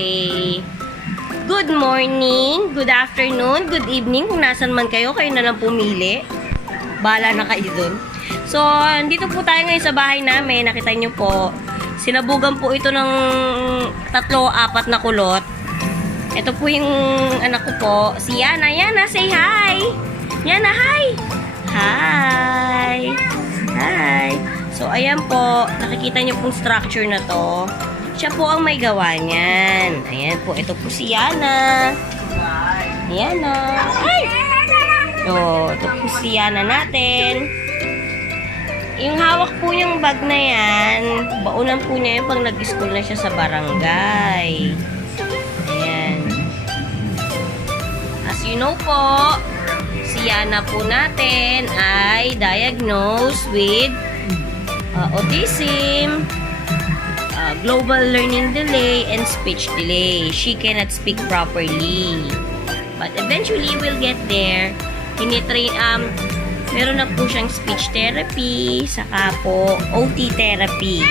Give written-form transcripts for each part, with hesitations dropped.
Okay. Good morning, good afternoon, good evening. Kung nasan man kayo na lang pumili. Bahala na kayo dun. So, dito po tayo ngayon sa bahay namin. Nakita nyo po, sinabugan po ito ng 3-4 na kulot. Ito po yung anak ko po, si Yana. Yana, say hi! Yana, hi! Hi! Hi! So, ayan po, nakikita nyo pong structure na to. Siya po ang may gawa niyan. Ayan po, ito po si Yana. Yana. Ay! So, ito po si Yana natin. Yung hawak po niyang bag na yan, baunan po niya yung pag nag-school na siya sa barangay. Ayan. As you know po, si Yana po natin ay diagnosed with autism, global learning delay, and speech delay. She cannot speak properly. But eventually, we'll get there. Tinitrain, meron na po siyang speech therapy, saka po OT therapy.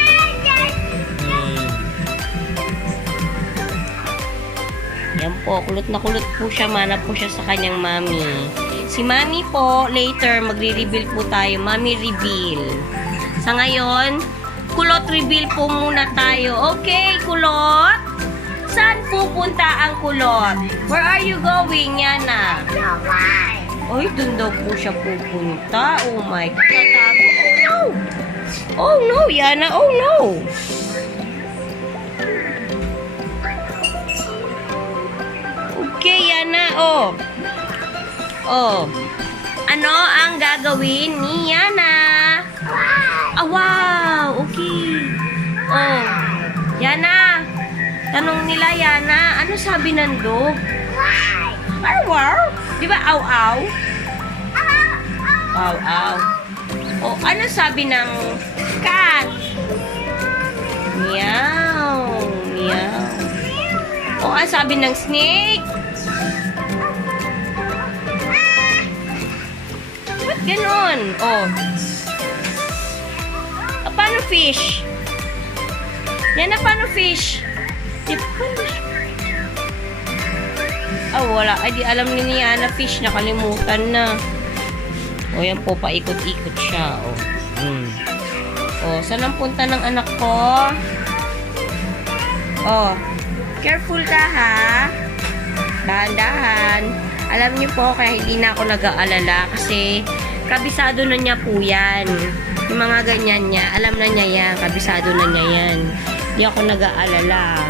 Yan po, kulot na kulot po siya, mana po siya sa kanyang mami. Si mami po, later, magre-reveal po tayo. Mami reveal. Sa ngayon, kulot reveal po muna tayo. Okay, kulot? Saan pupunta ang kulot? Where are you going, Yana? Oy, dun daw po siya pupunta. Oh my God. Tatago. Oh no! Oh no, Yana. Oh no! Okay, Yana. Oh. Oh. Ano ang gagawin ni Yana? Ah, wow! Okay. Oh. Yana. Tanong nila, Yana. Ano sabi ng dog? Wow! Wow! Di ba aw-aw? Aw-aw. Oh, ano sabi ng cat? Meow. Meow. Oh, ano sabi ng snake? Ba't ganon? Oh. Ah, paano fish? Yan na, paano fish? Oh, wala. Ay, di alam ni Yana fish. Nakalimutan na. O, yan po. Paikot-ikot siya. O. O, saan ang punta ng anak ko? O. Careful ka, ha? Dahan-dahan. Alam niyo po, kaya hindi na ako nag-aalala. Kasi, kabisado na niya po yan. Yung mga ganyan niya. Alam na niya yan. Kabisado na niya yan. Hindi ako nag-aalala.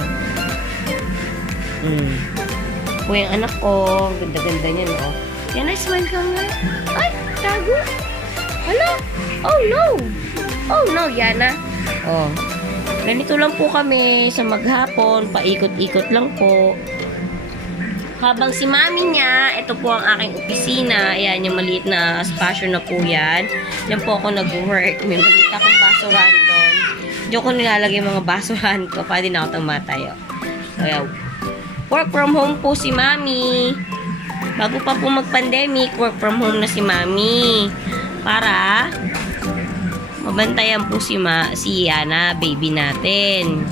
Po yung anak ko. Ganda-ganda niya, no? Yana, smile ka nga. Ay, tago. Hala. Oh, no. Oh, no, Yana. Oh. Ganito lang po kami sa maghapon. Paikot-ikot lang po. Habang si mami niya, ito po ang aking opisina. Ayan, yung maliit na spasyo na po yan. Yan po ako nag-work. May maliit akong basurahan doon. Diyan ko nilalagay mga basurahan ko. Para din ako tumatayo. So, ayan. Work from home po si mami. Bago pa po mag-pandemic, work from home na si mami. Para mabantayan po si Yana, baby natin.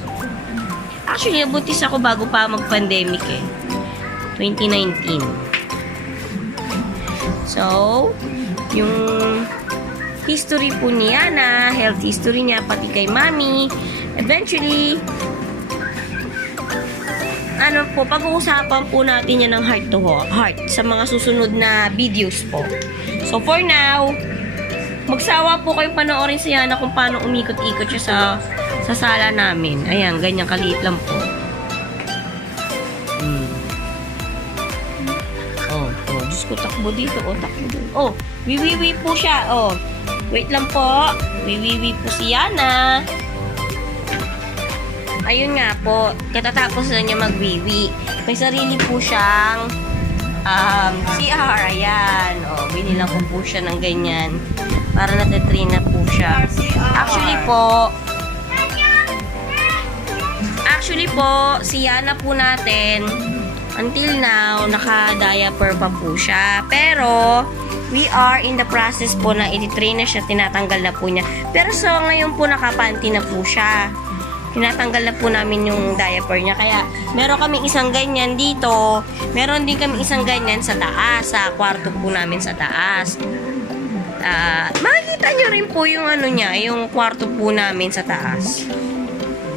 Actually, nabutis ako bago pa mag-pandemic eh. 2019. So, yung history po ni Yana, health history niya, pati kay mami, eventually, ano po, pag-uusapan po natin yan ng heart to heart sa mga susunod na videos po. So, for now, magsawa po kayong panoorin si Yana kung paano umikot-ikot siya sa sala namin. Ayan, ganyan kaliit lang po. Oh, Diyos ko, takbo dito. Oh, takbo dito. Oh, wiwiwi po siya. Oh, wait lang po. Wiwiwi po si Yana. Ayun nga po, katatapos na niya magwiwi. May sarili po siyang CR, ayan. O, binilang ko po siya ng ganyan. Para natitrain na po siya. Actually po, si Yana po natin, until now, naka-diaper pa po siya. Pero, we are in the process po na ititrain na siya, tinatanggal na po niya. Pero so, ngayon po nakapanty na po siya. tinatanggal na po namin yung diaper niya. Kaya, meron kaming isang ganyan dito. Meron din kaming isang ganyan sa taas, sa kwarto po namin sa taas. Makikita nyo rin po yung ano niya, yung kwarto po namin sa taas.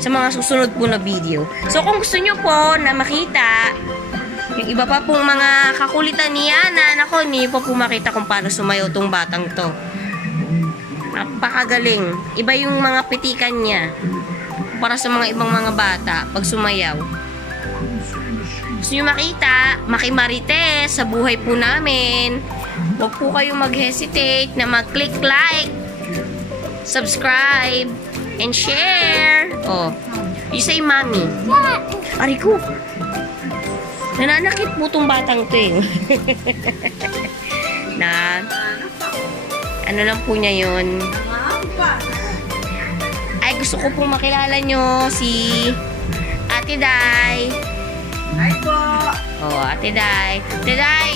Sa mga susunod po na video. So, kung gusto nyo po na makita yung iba pa pong mga kakulitan ni Yana, nako, hindi pa po makita kung paano sumayaw tong batang to. Napakagaling. Iba yung mga pitikan niya para sa mga ibang mga bata pag sumayaw. Gusto nyo makita, makimarites sa buhay po namin, huwag po kayong mag-hesitate na mag-click like, subscribe, and share. Oh, you say mommy. Ari ko. Nananakit po tong batang to eh. Na, ano lang po niya yun. Ay, gusto ko pong makilala nyo si Ate Day. Hi po! Oh, Ate Day. Ate Day,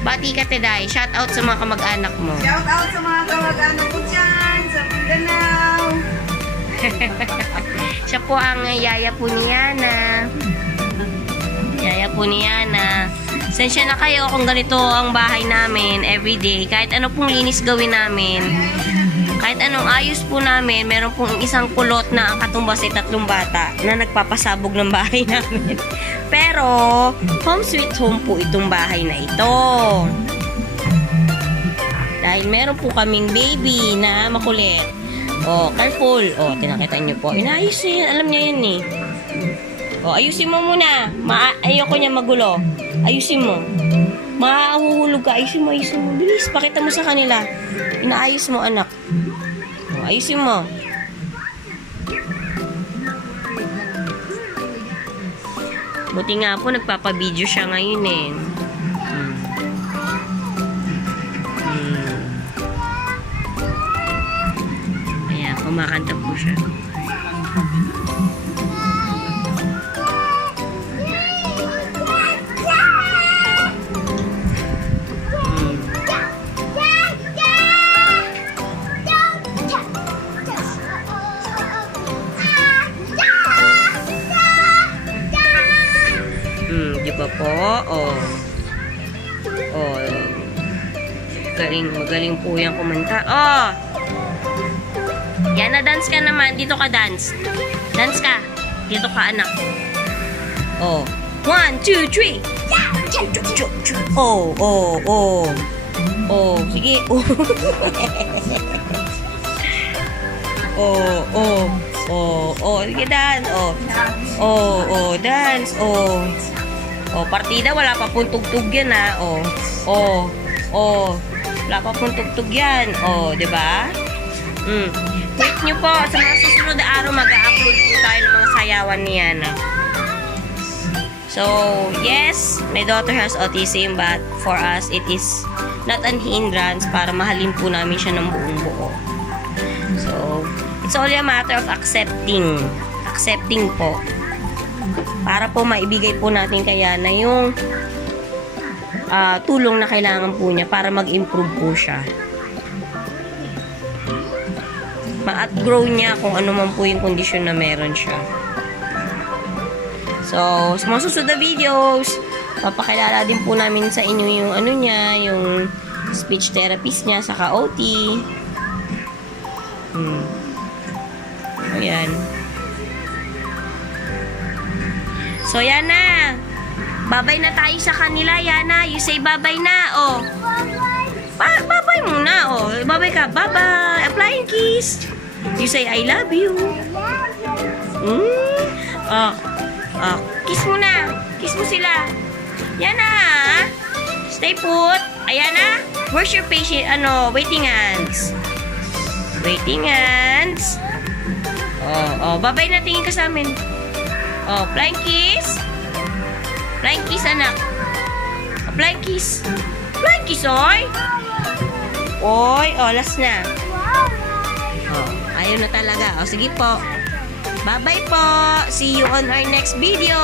bati ka, Ate Day. Shout out sa mga kamag-anak mo. Shout out sa mga kamag-anak ko dyan sa Mindanao. Siya po ang yaya po ni Yana. Yaya po ni Yana. Sensya na kayo kung ganito ang bahay namin everyday. Kahit ano pong linis gawin namin. Kahit anong ayos po namin, meron pong isang kulot na ang katumbas ay 3 bata na nagpapasabog ng bahay namin. Pero, home sweet home po itong bahay na ito. Dahil meron po kaming baby na makulit. Oh, careful. Oh, tinakita niyo po. Inaayos niya yan. Alam niya yan eh. Oh, ayusin mo muna. Ayoko niya magulo. Ayusin mo. Mahuhulog ka. Ayusin mo, ayusin mo. Bilis, pakita mo sa kanila. Inaayos mo, anak. Oh, ayusin mo. Buti nga po, nagpapabideo siya ngayon eh. Ayan, kumakanta po siya. Di ba po? Oh. Oh. Magaling po yung kumanta. Oh! Yan na, dance ka naman. Dito ka dance. Dance ka. Dito ka, anak. Oh. 1, 2, 3. Oh, oh, oh. Oh, sige. Oh. Oh, oh. Oh, oh, sige, dance. Oh. Oh, oh, dance. Oh. Oh, partida, wala pa pong tugtog yan, ha. Oh. Oh. Oh. Wala pa pong tugtog yan. Oh, 'di ba? Wait nyo po, sa mga susunod na araw mag-upload po tayo ng mga sayawan ni Yana. So, yes, my daughter has autism, but for us, it is not an hindrance para mahalin po namin siya ng buong buo. So, it's only a matter of accepting. Accepting po. Para po maibigay po natin kay Yana yung tulong na kailangan po niya para mag-improve po siya. Ma-outgrow niya kung ano man po yung kondisyon na meron siya. So, sa mga susunod na videos, papakilala din po namin sa inyo yung ano niya, yung speech therapist niya, saka OT. Ayan. So, Yana. Babay na tayo sa kanila, Yana. You say babay na, oh. Babay muna, oh. Babay ka. Bye-bye. A flying kiss. You say, I love you. Kiss mo na. Kiss mo sila. Yana, stay put. Ayana, where's your patient, waiting hands? Waiting hands. Oh, babay na, tingin ka sa amin. Oh, flying kiss. Flying kiss, anak. Flying kiss. Flying kiss, oy. Oy, last na. Oh, ayaw na talaga. Sige po. Bye-bye po. See you on our next video.